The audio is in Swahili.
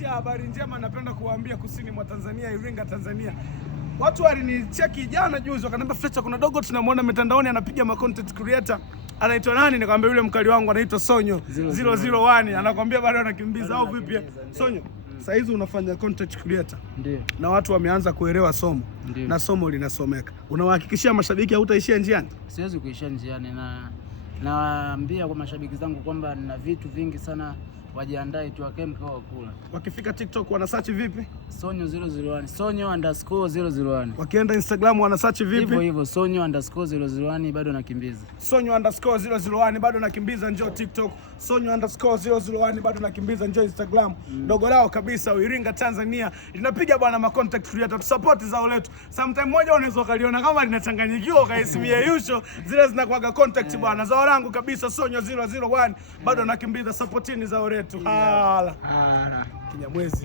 kati ya habari njema napenda kuwaambia kusini mwa Tanzania, Iringa, Tanzania. Watu walinicheki jana juzi wakaniambia Fletcher, kuna dogo tunamuona mitandaoni anapiga ma content creator. Anaitwa nani? Nikamwambia yule mkali wangu anaitwa Sonyo 001. Anakuambia bado anakimbiza au vipi? Sonyo, sasa hizi unafanya content creator. Ndio. Na watu wameanza kuelewa somo. Ndiyo. Na somo linasomeka. Unawahakikishia mashabiki hautaishia njiani? Siwezi kuishia njiani, na nawaambia kwa mashabiki zangu kwamba nina vitu vingi sana, wajiandae tu wakae mkao wa kula. Wakifika TikTok wana search vipi? Sonyo 001, Sonyo_001. Wakienda Instagram wana search vipi? Hivyo hivyo Sonyo_001 bado nakimbiza. Sonyo_001 bado nakimbiza, njoo TikTok. Sonyo_001 bado nakimbiza, njoo Instagram. Dogo lao kabisa Iringa, Tanzania. Linapiga bwana ma content creator, tu support zao letu. Sometime moja unaweza kaliona kama linachanganyikiwa kaisimia yusho, zile zinakuaga contact bwana. Zao langu kabisa Sonyo 001 bado nakimbiza, supportini zao letu. Hala. Kinyamwezi.